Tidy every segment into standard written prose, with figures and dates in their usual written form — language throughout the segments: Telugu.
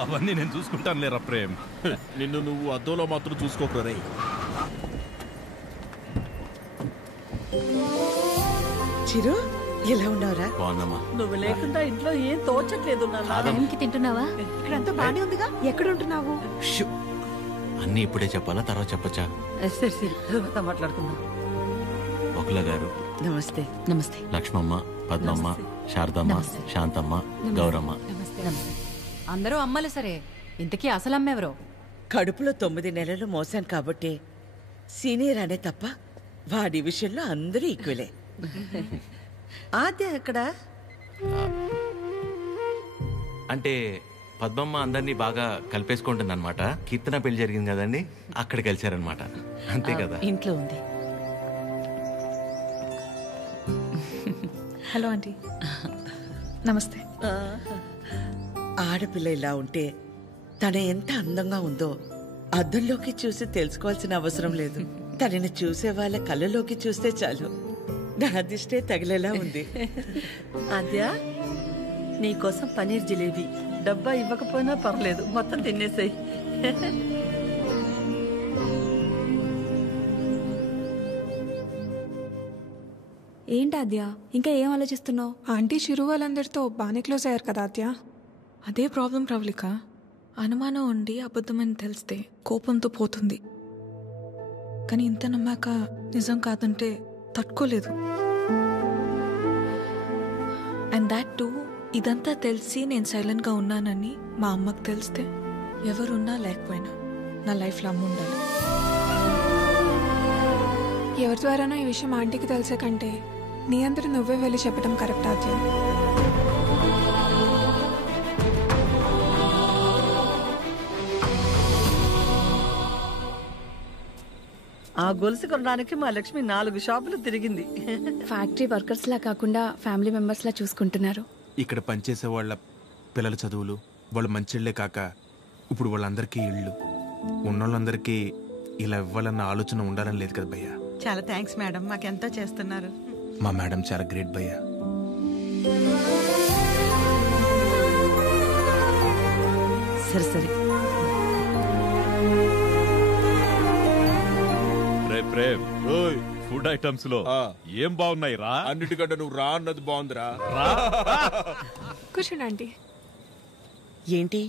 అవన్నీ నేను చూసుకుంటాను లేరా ప్రేమ్. నిన్ను నువ్వు అద్దంలో మాత్రం చూసుకోకరే. చిరు ఎలా ఉన్నావురా? బాగుందమ్మా. నువ్వు లేకుండా ఇంట్లో ఏం తోచట్లేదు. తింటున్నావా? ఇక్కడంతా బానే ఉందిగా. ఎక్కడ ఉంటున్నావు? అన్నీ ఇప్పుడే చెప్పాలా, తర్వాత చెప్పచ్చా? సరే తర్వాత మాట్లాడుకుందాం. బకుల గారు నమస్తే. నమస్తే. లక్ష్మమ్మ, పద్మమ్మ, శారదమ్మ, శాంతమ్మ, గౌరమ్మ. అందరూ అమ్మలే. సరే, ఇంతకీ అసలు అమ్మెవరో? కడుపులో 9 నెలలు మోసాను కాబట్టి సీనియర్ అనే తప్ప వాడి విషయంలో అందరూ ఈక్వలే. ఆద్య ఎక్కడ? అంటే పద్మమ్మ అందరినీ బాగా కలిపేసుకుంటుంది అనమాట. కీర్తన పెళ్లి జరిగింది కదండి, అక్కడ కలిశారనమాట. అంతే కదా? ఇంట్లో ఉంది. Hello aunty. నమస్తే. ఆడపిల్ల ఇలా ఉంటే తన ఎంత అందంగా ఉందో అద్దంలోకి చూసి తెలుసుకోవాల్సిన అవసరం లేదు. తనని చూసే వాళ్ళ కళ్ళలోకి చూస్తే చాలు. నా దిష్టే తగిలేలా ఉంది. ఆద్య, నీకోసం పనీర్ జిలేబీ. డబ్బా ఇవ్వకపోయినా పర్లేదు, మొత్తం తినేసాయి. ఏంటి ఆద్య, ఇంకా ఏం ఆలోచిస్తున్నావు? ఆంటీ చిరు వాళ్ళందరితో బాగానే క్లోజ్ అయ్యారు కదా ఆద్య. అదే ప్రాబ్లం ప్రవళిక. అనుమానం ఉండి అబద్ధమని తెలిస్తే కోపంతో పోతుంది. కానీ ఇంత నమ్మాక నిజం కాదంటే తట్టుకోలేదు. అండ్ దాట్ టూ, ఇదంతా తెలిసి నేను సైలెంట్గా ఉన్నానని మా అమ్మకు తెలిస్తే ఎవరున్నా లేకపోయినా నా లైఫ్లో అమ్మ ఉండాలి. ఎవరి ద్వారానో ఈ విషయం ఆంటీకి తెలిసే కంటే నీ అందరూ నువ్వే వెళ్ళి చెప్పడం కరెక్ట్ ఆద్య. ఆ గొలుసు కొనడానికి మా లక్ష్మి 4 షాపులు తిరిగింది. ఫ్యాక్టరీ వర్కర్స్ లా కాకుండా ఫ్యామిలీ మెంబర్స్ లా చూసుకుంటున్నారు. ఇక్కడ పనిచేసే వాళ్ళ పిల్లల చదువులు, వాళ్ళ మంచిళ్లే కాక ఇప్పుడు వాళ్ళందరికీ ఇళ్ళు ఉన్నోళ్ళందరికీ ఇలా ఇవ్వాలన్న ఆలోచన ఉండాలని లేదు కదా భయ్యా. చాలా థ్యాంక్స్ మేడం, మాకెంతో చేస్తున్నారు. మా మేడం చాలా గ్రేట్ భయ్యా. సరే సరే. ప్రేమ్, ఫుడ్ ఐటమ్స్ లో ఏం బాగున్నాయి రా? అన్నిటికంటే నువ్వు రా అన్నది బాగుందిరా. కూర్చోండి ఆంటీ. ఏంటి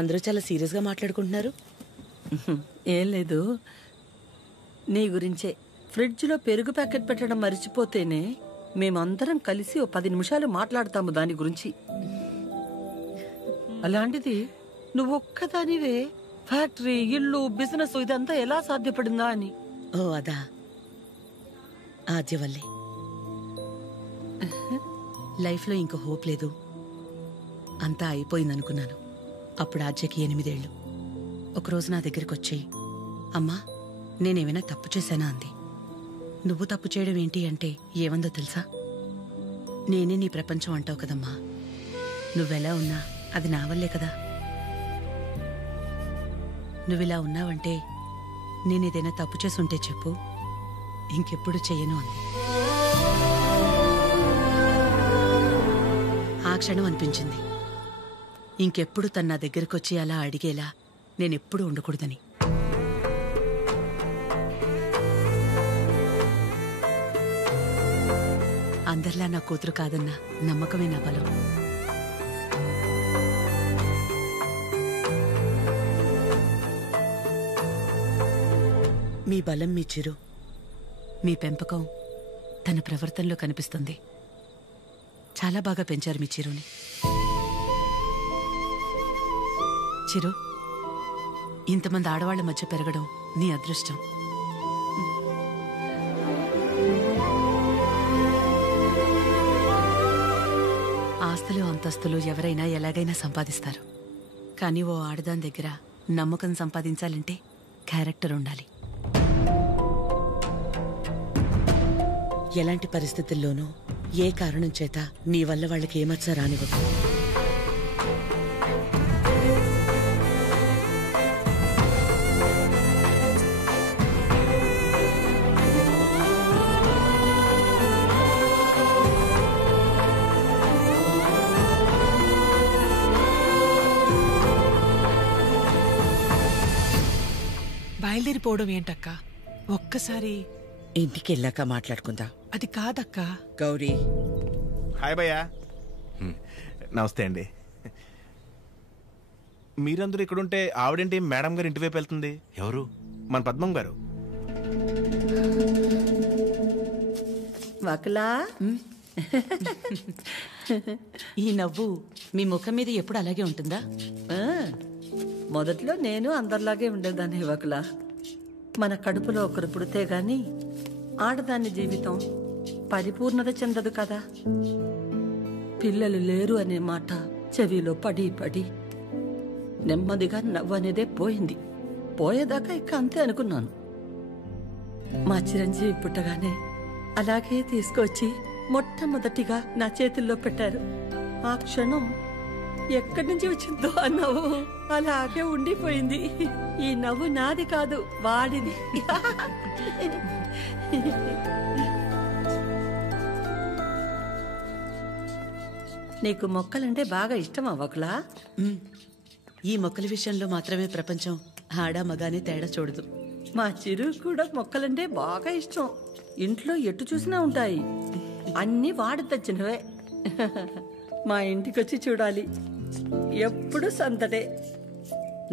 అందరూ చాలా సీరియస్ గా మాట్లాడుకుంటున్నారు? ఏం లేదు, నీ గురించే. ఫ్రిడ్జ్లో పెరుగు ప్యాకెట్ పెట్టడం మర్చిపోతేనే మేమందరం కలిసి 10 నిమిషాలు మాట్లాడతాము దాని గురించి. అలాంటిది నువ్వు ఒక్కదానివే ఫ్యాక్టరీ, ఇల్లు, బిజినెస్ ఇదంతా ఎలా సాధ్యపడిందా అని. ఓ అదా, ఆద్య వల్లే. లైఫ్లో ఇంక హోప్ లేదు, అంతా అయిపోయిందనుకున్నాను. అప్పుడు ఆద్యకి 8 ఏళ్ళు. ఒకరోజు నా దగ్గరికి వచ్చి, అమ్మా నేనేమైనా తప్పు చేశానా అంది. నువ్వు తప్పు చేయడం ఏంటి అంటే ఏమందో తెలుసా? నేనే నీ ప్రపంచం అంటావు కదమ్మా, నువ్వెలా ఉన్నా అది నా వల్లే కదా. నువ్విలా ఉన్నావంటే నేనేదైనా తప్పు చేసుంటే చెప్పు, ఇంకెప్పుడు చెయ్యను అంది. ఆ క్షణం అనిపించింది ఇంకెప్పుడు తన నా దగ్గరకొచ్చి అలా అడిగేలా నేనెప్పుడు ఉండకూడదని. అందరిలా నా కూతురు కాదన్న నమ్మకమే నా బలం. మీ బలం మీ చిరు, మీ పెంపకం తన ప్రవర్తనలో కనిపిస్తుంది. చాలా బాగా పెంచారు మీ చిరుని. చిరు, ఇంతమంది ఆడవాళ్ల మధ్య పెరగడం నీ అదృష్టం. ఆస్తులు అంతస్తులు ఎవరైనా ఎలాగైనా సంపాదిస్తారు, కానీ ఓ ఆడదాని దగ్గర నమ్మకం సంపాదించాలంటే క్యారెక్టర్ ఉండాలి. ఎలాంటి పరిస్థితుల్లోనూ ఏ కారణం చేత నీ వల్ల వాళ్ళకి ఏమచ్చ రానివ్వదు. బయలుదేరిపోవడం ఏంటక్క? ఒక్కసారి ఇంటికి వెళ్ళాక మాట్లాడుకుందాం. అది కాదక్క. గౌరీ, హాయ్ భయ్యా. నమస్తే అండి. మీరందరూ ఇక్కడుంటే ఆవిడేంటి మేడం గారు ఇంటివైపు వెళ్తుంది? ఎవరు? మన పద్మం గారు. వకులా, ఈ నవ్వు మీ ముఖం మీద ఎప్పుడు అలాగే ఉంటుందా? మొదట్లో నేను అందరిలాగే ఉండేదాన్ని వకులా. మన కడుపులో ఒకరు పుడితే గాని ఆడదాని జీవితం పరిపూర్ణత చెందదు కదా. పిల్లలు లేరు అనే మాట చెవిలో పడి పడి నెమ్మదిగా నవ్వు అనేదే పోయింది. పోయేదాకా ఇక అంతే అనుకున్నాను. మా చిరంజీవి పుట్టగానే అలాగే తీసుకొచ్చి మొట్టమొదటిగా నా చేతుల్లో పెట్టారు. ఆ క్షణం ఎక్కడి నుంచి వచ్చిందో ఆ నవ్వు అలాగే ఉండిపోయింది. ఈ నవ్వు నాది కాదు, వాడిది. నీకు మొక్కలంటే బాగా ఇష్టం అవ్వకులా? ఈ మొక్కల విషయంలో మాత్రమే ప్రపంచం ఆడా మగానే తేడా చూడదు. మా చిరు కూడా మొక్కలంటే బాగా ఇష్టం. ఇంట్లో ఎటు చూసినా ఉంటాయి. అన్నీ వాడి తెచ్చినవే. మా ఇంటికొచ్చి చూడాలి. ఎప్పుడు సందడే.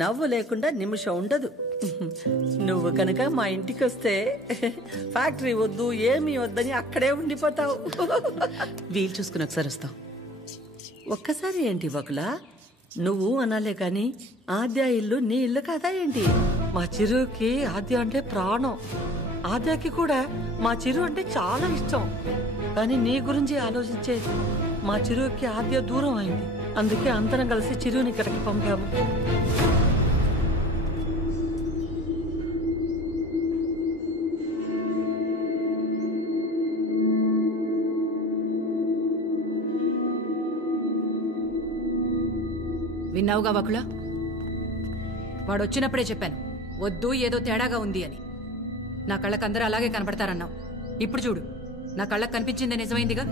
నవ్వు లేకుండా నిమిషం ఉండదు. నువ్వు కనుక మా ఇంటికి వస్తే ఫ్యాక్టరీ వద్దు ఏమీ వద్దని అక్కడే ఉండిపోతావు. వీలు చూసుకుని ఒకసారి వస్తాం. ఒక్కసారి ఏంటి వకులా? నువ్వు అనాలే కాని ఆద్య ఇల్లు నీ ఇల్లు కాదా ఏంటి? మా చిరుకి ఆద్య అంటే ప్రాణం. ఆద్యకి కూడా మా చిరు అంటే చాలా ఇష్టం. కానీ నీ గురించి ఆలోచించే మా చిరుకి ఆద్య దూరం అయింది. అందుకే అందరం కలిసి చిరుని ఇక్కడికి పంపాము. విన్నావుగా వకులా? వాడు వచ్చినప్పుడే చెప్పాను, వద్దు ఏదో తేడాగా ఉంది అని. నా కళ్ళకు అందరూ అలాగే కనపడతారన్నావు. ఇప్పుడు చూడు, నా కళ్ళకు కనిపించింది నిజమైందిగా.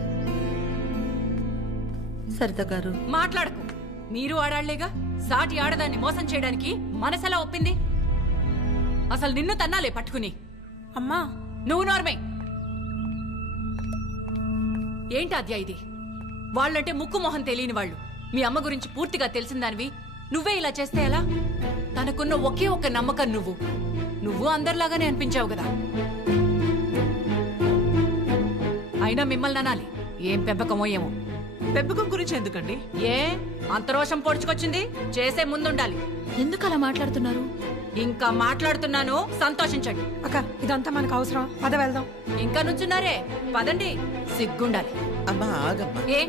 సరిత గారు, మాట్లాడకు. మీరు ఆడాళ్లేగా. సాటి ఆడదాన్ని మోసం చేయడానికి మనసెలా ఒప్పింది? అసలు నిన్ను తన్నాలే పట్టుకుని. అమ్మా, నువ్వు నార్మే. ఏంటి అద్యా ఇది? వాళ్ళంటే ముక్కు మొహం తెలియని వాళ్ళు. మీ అమ్మ గురించి పూర్తిగా తెలిసిందానివి నువ్వే ఇలా చేస్తే ఎలా? తనకున్న ఒకే ఒక్క నమ్మకం నువ్వు అందరిలాగానే అనిపించావు కదా. అయినా మిమ్మల్ని అనాలి. ఏం పెంపకమో ఏమో. పెంపకం గురించి ఎందుకండి? ఏ అంత రోషం పొడుచుకొచ్చింది? చేసే ముందుండాలి. ఎందుకు అలా మాట్లాడుతున్నారు? ఇంకా మాట్లాడుతున్నాను, సంతోషించండి. అక్క, ఇదంతా మనకు అవసరం. పద వెళ్దాం. ఇంకా నుంచున్నారే, పదండి. సిగ్గుండాలి. అమ్మా ఆగమ్మా, ఏ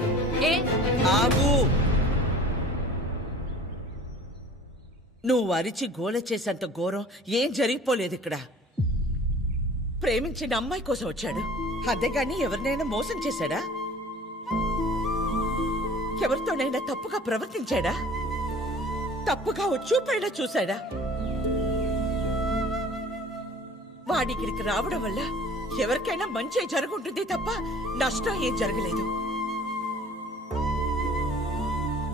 ఏ ఆగు. నువ్వు అరిచి గోల చేసేంత ఘోరం ఏం జరిగిపోలేదు ఇక్కడ. ప్రేమించిన అమ్మాయి కోసం వచ్చాడు, అంతేగాని ఎవరినైనా మోసం చేశాడా? ఎవరితోనైనా తప్పుగా ప్రవర్తించాడా? తప్పుగా చూపైనా చూశాడా? వాడికిడికి రావడం వల్ల ఎవరికైనా మంచి జరుగుంటుంది తప్ప నష్టం ఏం జరగలేదు.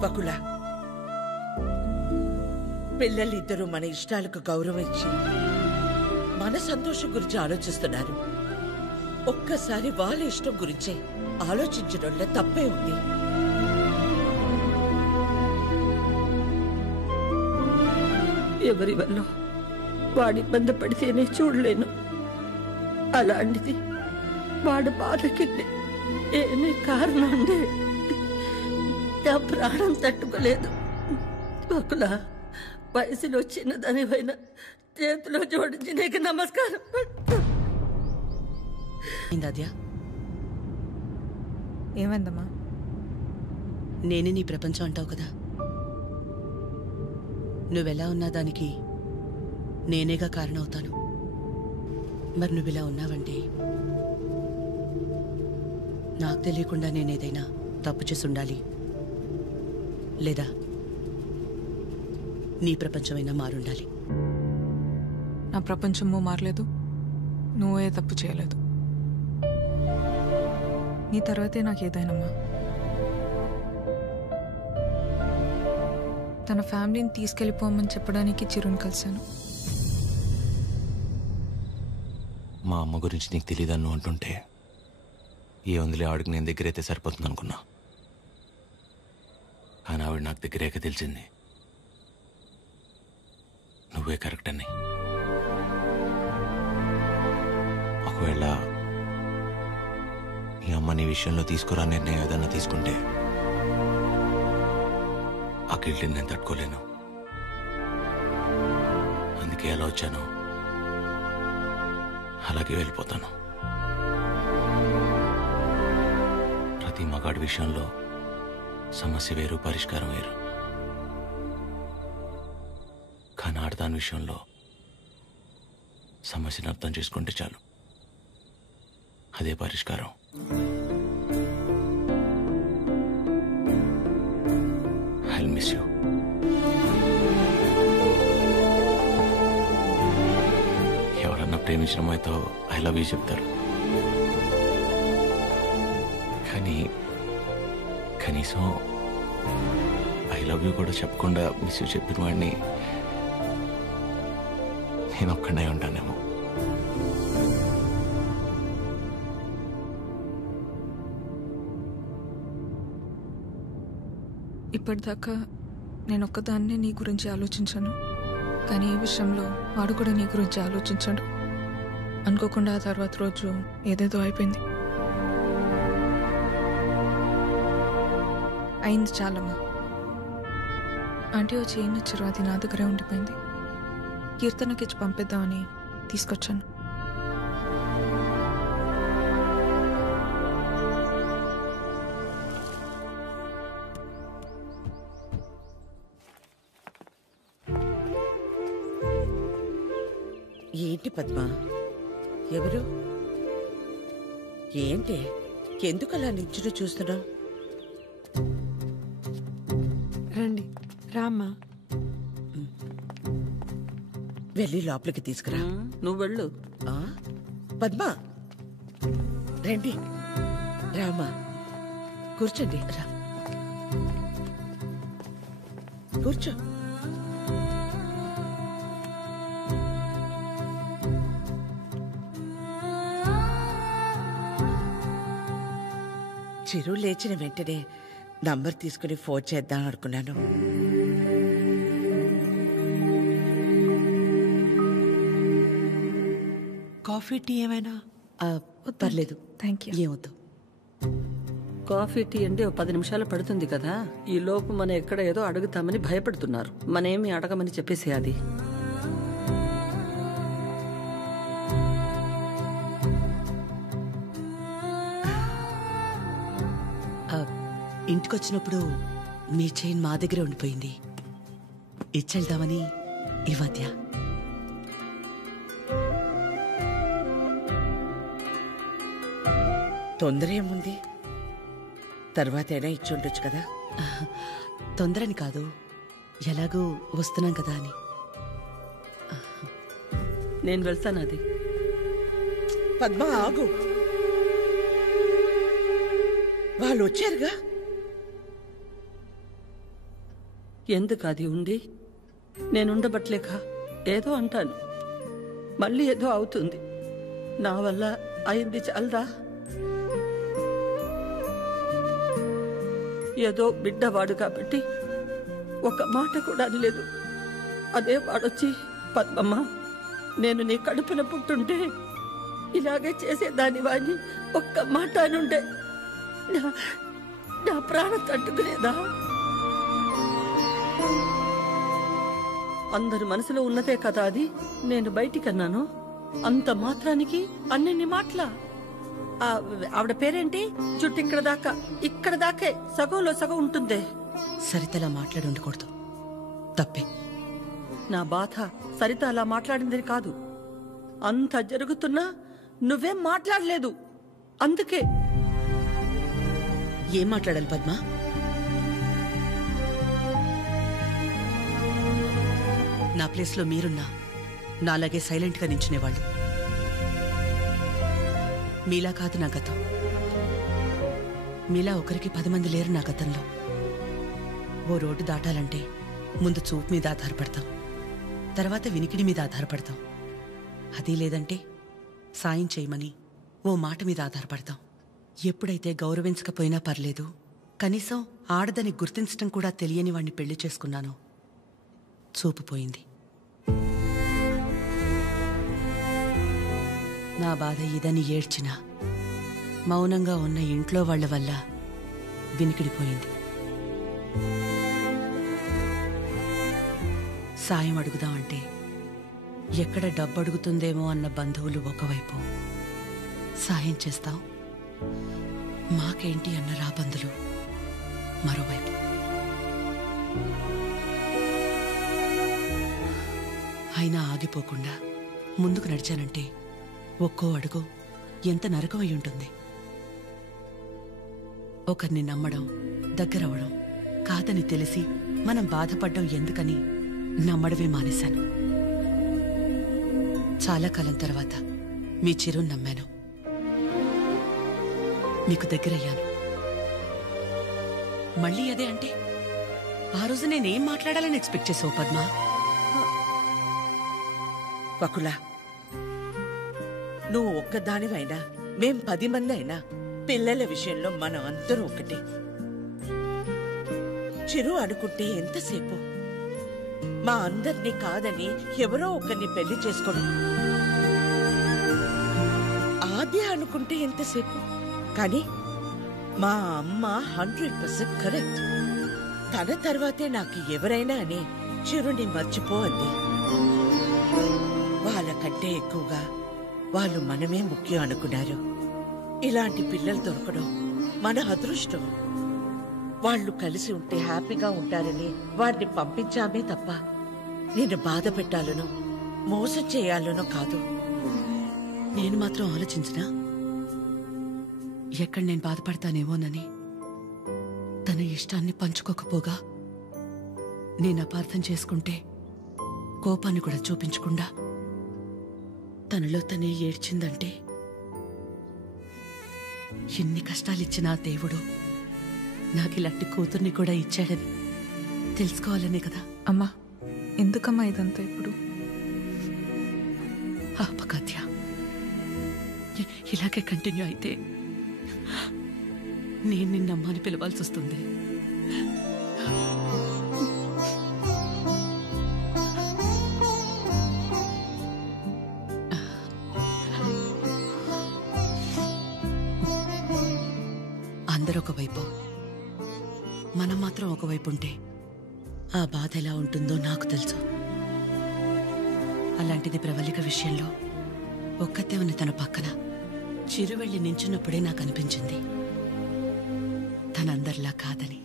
వకుల, పిల్లలిద్దరూ మన ఇష్టాలకు గౌరవం ఇచ్చి మన సంతోషం గురించి ఆలోచిస్తున్నారు. ఒక్కసారి వాళ్ళ ఇష్టం గురించే ఆలోచించడంలో తప్పే ఉంది. ఎవరి వల్ల వాడి ఇబ్బంది పడితేనే చూడలేను. అలాంటిది వాడు బాధకి ఏమీ కారణం ఉండే నా ప్రాణం తట్టుకోలేదు. ఒకలా వయసులో చిన్నదానివైన చేతిలో జోడించి నీకు నమస్కారం. ఏమైందమ్మా? నేనే నీ ప్రపంచం అంటావు కదా. నువ్వెలా ఉన్నా దానికి నేనేగా కారణమవుతాను. మరి నువ్విలా ఉన్నావంటే నాకు తెలియకుండా నేనేదైనా తప్పు చేసి ఉండాలి, లేదా నీ ప్రపంచమైనా మారుండాలి. నా ప్రపంచము మారలేదు, నువ్వే తప్పు చేయలేదు. నీ తర్వాతే నాకేదైనమ్మా. తన ఫ్యామిలీని తీసుకెళ్ళిపోమని చెప్పడానికి చిరుని కలిశాను. మా అమ్మ గురించి నీకు తెలియదన్ను అంటుంటే ఏ వందులే ఆవిడకి నేను దగ్గరైతే సరిపోతుంది అనుకున్నా. కానీ ఆవిడ నాకు దగ్గరేక తెలిసింది నువ్వే కరెక్ట్ అని. ఒకవేళ మీ అమ్మ నీ విషయంలో తీసుకురా నిర్ణయం ఏదన్నా తీసుకుంటే ఆ గిల్ట్ని నేను తట్టుకోలేను. అందుకే ఎలా వచ్చాను అలాగే వెళ్ళిపోతాను. ప్రతి మగాడి విషయంలో సమస్య వేరు, పరిష్కారం వేరు. కానీ ఆడదాని విషయంలో సమస్యను అర్థం చేసుకుంటే చాలు, అదే పరిష్కారం. I'll miss you. ఎవరన్నా ప్రేమించిన అమ్మాయితో ఐ లవ్ యూ చెప్తారు, కానీ కనీసం ఐ లవ్ యూ కూడా చెప్పకుండా మిస్ యూ చెప్పిన వాడిని నేను ఒక్కడే ఉంటానేమో. ఇప్పటిదాకా నేను ఒక్కదాన్నే నీ గురించి ఆలోచించాను, కానీ ఈ విషయంలో వాడు కూడా నీ గురించి ఆలోచించాడు. అనుకోకుండా ఆ తర్వాత రోజు ఏదేదో అయిపోయింది. అయింది చాలమ్మా. ఆంటీ వచ్చి ఏం నచ్చారు, అది నా దగ్గరే ఉండిపోయింది. కీర్తనకి ఇచ్చి పంపిద్దామని తీసుకొచ్చాను. ఏంటి పద్మ, ఎవరు? ఏంటి, ఎందుకు అలా నించుని చూస్తున్నావు? రండి రామ్మా. వెళ్ళి లోపలికి తీసుకురా. నువ్వు వెళ్ళు. పద్మ రండి, రామా కూర్చోండి. రా కూర్చో. చిరు లేచిన వెంటనే నంబర్ తీసుకుని ఫోన్ చేద్దాం అనుకున్నాను. కాఫీ టీ ఏమైనా? పర్లేదు, థ్యాంక్ యూ. ఏమొద్దు. కాఫీ టీ అంటే 10 నిమిషాలు పడుతుంది కదా. ఈ లోపు మనం ఎక్కడ ఏదో అడుగుతామని భయపడుతున్నారు. మనేమి అడగమని చెప్పేసి అది. ఇంటికొచ్చినప్పుడు మీ చైన్ మా దగ్గరే ఉండిపోయింది, ఇచ్చెళ్దామని ఈ మధ్య. తొందర ఏముంది, తర్వాత అయినా ఇచ్చి ఉండొచ్చు కదా. తొందరని కాదు, ఎలాగూ వస్తున్నాం కదా అని. నేను వెళ్తాను. అది పద్మ ఆగు, వాళ్ళు వచ్చారుగా. ఎందుకు అది ఉండి నేనుండబట్లేక ఏదో అంటాను, మళ్ళీ ఏదో అవుతుంది. నా వల్ల అయింది చాలదా? ఏదో బిడ్డవాడు కాబట్టి ఒక మాట కూడా అనలేదు. అదే వాడొచ్చి పద్మమ్మ నేను నీ కడుపున పుట్టుంటే ఇలాగే చేసేదాని వాడిని ఒక్క మాట అనుండే నా ప్రాణం తట్టుకునేదా? అందరి మనసులో ఉన్నదే కదా అది. నేను బయటికన్నాను, అంత మాత్రానికి అన్నెన్ని మాటలా? ఆవిడ పేరేంటి? జుట్టు ఇక్కడ దాకే సగంలో సగం ఉంటుందే. సరితలా మాట్లాడి ఉండకూడదు, తప్పే. నా బాధ సరిత అలా మాట్లాడిందని కాదు, అంత జరుగుతున్నా నువ్వేం మాట్లాడలేదు. అందుకే. ఏం మాట్లాడాలి పద్మ? నా ప్లేస్లో మీరున్నా నాలాగే సైలెంట్గా నించునేవాళ్ళు. మీలా కాదు నా గతం. మీలా ఒకరికి 10 మంది లేరు నా గతంలో. ఓ రోడ్డు దాటాలంటే ముందు చూపు మీద ఆధారపడతాం, తర్వాత వినికిడి మీద ఆధారపడతాం. అది లేదంటే సాయం చేయమని ఓ మాట మీద ఆధారపడతాం. ఎప్పుడైతే గౌరవించకపోయినా పర్లేదు, కనీసం ఆడదని గుర్తించటం కూడా తెలియని వాణ్ణి పెళ్లి చేసుకున్నానో చూపుపోయింది. నా బాధ ఇదని ఏడ్చినా మౌనంగా ఉన్న ఇంట్లో వాళ్ల వల్ల వినికిడిపోయింది. సాయం అడుగుదామంటే ఎక్కడ డబ్బు అడుగుతుందేమో అన్న బంధువులు ఒకవైపు, సాయం చేస్తాం మాకేంటి అన్న రాబందులు మరోవైపు. అయినా ఆగిపోకుండా ముందుకు నడిచానంటే ఒక్కో అడుగు ఎంత నరకమై ఉంటుంది. ఒకరిని నమ్మడం, దగ్గరవడం కాదని తెలిసి మనం బాధపడ్డం ఎందుకని నమ్మడమే మానేశాను. చాలా కాలం తర్వాత మీ చిరుని నమ్మాను, మీకు దగ్గరయ్యాను. మళ్ళీ అదే అంటే ఆ రోజు నేనేం మాట్లాడాలని ఎక్స్పెక్ట్ చేసావు పద్మ? వకుల, నువ్వు ఒక్కదానివైనా మేం 10 మంది అయినా పిల్లల విషయంలో మనం అందరూ ఒకటే. చిరు అనుకుంటే ఎంతసేపు మా అందరినీ కాదని ఎవరో ఒకరిని పెళ్లి చేసుకోవడం. ఆద్య అనుకుంటే ఎంతసేపు, కానీ మా అమ్మ 100% కరెక్ట్. తన తర్వాతే నాకు ఎవరైనా అని చిరుని మర్చిపో అంది. వాళ్ళకంటే ఎక్కువగా వాళ్ళు మనమే ముఖ్యం అనుకున్నారు. ఇలాంటి పిల్లలు దొరకడం మన అదృష్టం. వాళ్ళు కలిసి ఉంటే హ్యాపీగా ఉంటారని వారిని పంపించామే తప్ప నేను బాధ పెట్టాలనో మోసం చేయాలనో కాదు. నేను మాత్రం ఆలోచించినా ఎక్కడ నేను బాధపడతానేమోనని. తన ఇష్టాన్ని పంచుకోకపోగా నేను అపార్థం చేసుకుంటే కోపాన్ని కూడా చూపించకుండా తనలో తనే ఏడ్చిందంటే ఎన్ని కష్టాలిచ్చినా దేవుడు నాకిలాంటి కూతుర్ని కూడా ఇచ్చాడని తెలుసుకోవాలనే కదా. అమ్మా, ఎందుకమ్మా ఇదంతా ఇప్పుడు? ఆపకాత్య, ఇలాగే కంటిన్యూ అయితే నేను నిన్నమ్మని పిలవాల్సి వస్తుంది. అందరూ ఒకవైపు, మనం మాత్రం ఒకవైపు ఉంటే ఆ బాధ ఎలా ఉంటుందో నాకు తెలుసు. అలాంటిది ప్రవళిక విషయంలో ఒక్కతే ఉన్న తన పక్కన చిరు వెళ్ళి నించున్నప్పుడే నాకు అనిపించింది తనందరిలా కాదని.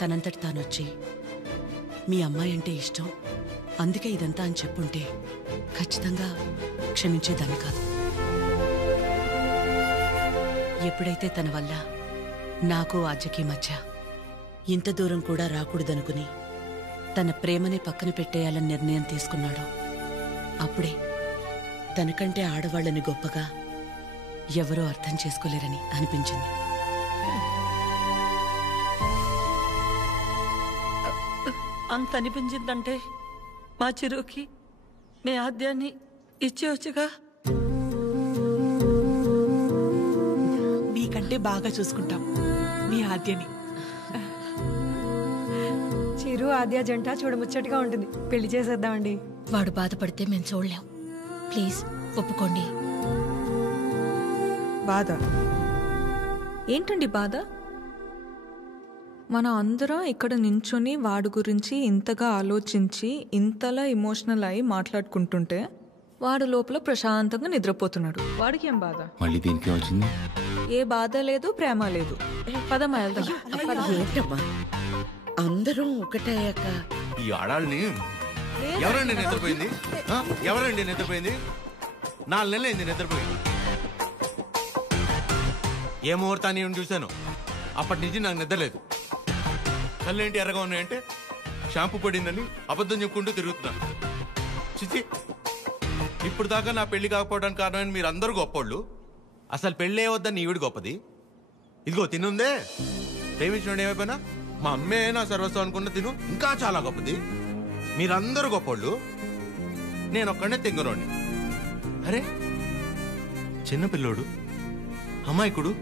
తనంతటి తానొచ్చి మీ అమ్మాయి అంటే ఇష్టం, అందుకే ఇదంతా అని చెప్పుంటే ఖచ్చితంగా క్షమించేదాన్ని కాదు. ఎప్పుడైతే తన వల్ల నాకు ఆద్యకి మధ్య ఇంత దూరం కూడా రాకూడదనుకుని తన ప్రేమనే పక్కన పెట్టేయాలని నిర్ణయం తీసుకున్నాడో అప్పుడే తనకంటే ఆడవాళ్ళని గొప్పగా ఎవరూ అర్థం చేసుకోలేరని అనిపించింది. అంత అనిపించిందంటే మా చిరుకి మీ ఆద్యాన్ని ఇచ్చేవచ్చుగా. మీకంటే బాగా చూసుకుంటాం మీ ఆద్యని. చిరు ఆద్య జంట చూడముచ్చటగా ఉంటుంది. పెళ్లి చేసేద్దామండి. వాడు బాధపడితే మేము చూడలేం. ప్లీజ్ ఒప్పుకోండి. బాధ ఏంటండి? బాధ మనం అందరం ఇక్కడ నించుని వాడి గురించి ఇంతగా ఆలోచించి ఇంతలా ఎమోషనల్ అయి మాట్లాడుకుంటుంటే వాడు లోపల ప్రశాంతంగా నిద్రపోతున్నాడు. వాడికి ఏం బాధ? మళ్ళీ దీనికి వచ్చింది. ఏ బాధ లేదు, ప్రేమ లేదు. పదమ్మా వెళ్దాం. ఏంటమ్మా అందరం ఒకటయ్యాక ఈ ఆడాళ్ళని ఎవరండి నిద్రపోయింది? ఎవరండి నిద్రపోయింది? 4 నెలలైంది నిద్రపోయింది. ఏ ముహూర్తాన్ని చూశాను అప్పటి నుంచి నాకు నిద్రలేదు. కళ్ళేంటి ఎర్రగా ఉన్నాయంటే షాంపూ పడిందని అబద్ధం చెప్పుకుంటూ తిరుగుతున్నాను. చిచి, ఇప్పుడు దాకా నా పెళ్లి కాకపోవడానికి కారణమైన మీరు అందరూ గొప్పోళ్ళు. అసలు పెళ్ళి వద్దని ఈవిడ గొప్పది. ఇదిగో తిన్నుందే, ప్రేమించిన ఏమైపోయినా మా అమ్మే నా సర్వస్వం అనుకున్న తిను ఇంకా చాలా గొప్పది. మీరందరూ గొప్పోళ్ళు, నేను ఒక్కడే తెంగరోని. అరే చిన్నపిల్లోడు, అమాయకుడు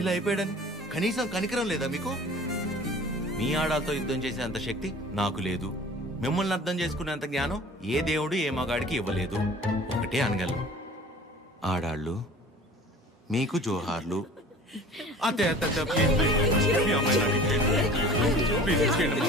ఇలా అయిపోయాడని కనీసం కనికరం లేదా మీకు? మీ ఆడాలతో యుద్ధం చేసేంత శక్తి నాకు లేదు. మిమ్మల్ని అర్థం చేసుకునేంత జ్ఞానం ఏ దేవుడు ఏ మగాడికి ఇవ్వలేదు. ఒకటే అనగలను, ఆడాళ్ళు మీకు జోహార్లు. అతే మీ అమ్మాయి నాకు ఇచ్చేయండి. ప్లీజ్ ఇచ్చేయండి.